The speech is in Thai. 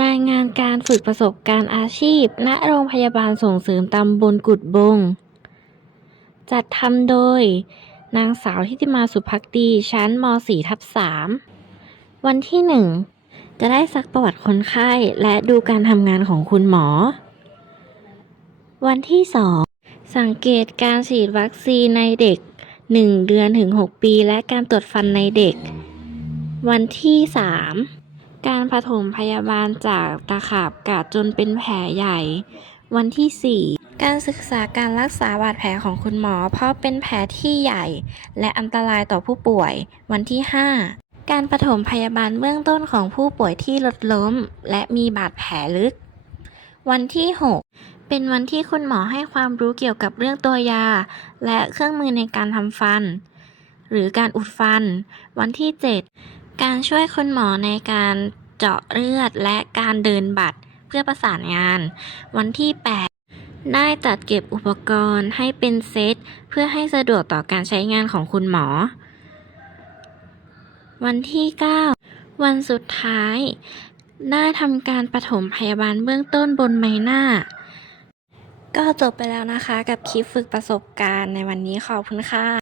รายงานการฝึกประสบการณ์อาชีพ ณ โรงพยาบาลส่งเสริมตำบลกุดบง จัดทำโดย นางสาวทิติมาสุภักดีชั้นม .4 ทับ3วันที่ 1 จะได้ซักประวัติคนไข้และดูการทำงานของคุณหมอ วันที่ 2 สังเกตการฉีดวัคซีนในเด็ก 1 เดือนถึง 6 ปี และการตรวจฟันในเด็ก วันที่ 3 การผถมพยาบาลจากตะขาบกัดจนเป็นแผลใหญ่ วันที่ 4 การศึกษาการรักษาบาดแผลของคุณหมอ เพราะเป็นแผลที่ใหญ่ และอันตรายต่อผู้ป่วย วันที่ 5 การปฐมพยาบาลเบื้องต้นของผู้ป่วยที่รถล้ม และมีบาดแผลลึก วันที่ 6 เป็นวันที่คุณหมอให้ความรู้เกี่ยวกับเรื่องตัวยา และเครื่องมือในการทำฟัน หรือการอุดฟัน วันที่ 7 การช่วยคุณหมอในการเจาะเลือดและการเดินบัตรเพื่อประสานงาน วันที่ 8 ได้จัดเก็บอุปกรณ์ให้เป็นเซต เพื่อให้สะดวกต่อการใช้งานของคุณหมอ วันที่ 9 วันสุดท้าย ได้ทำการปฐมพยาบาลเบื้องต้นบนใบหน้า ก็จบไปแล้วนะคะกับคลิปฝึกประสบการณ์ในวันนี้ขอบคุณค่ะ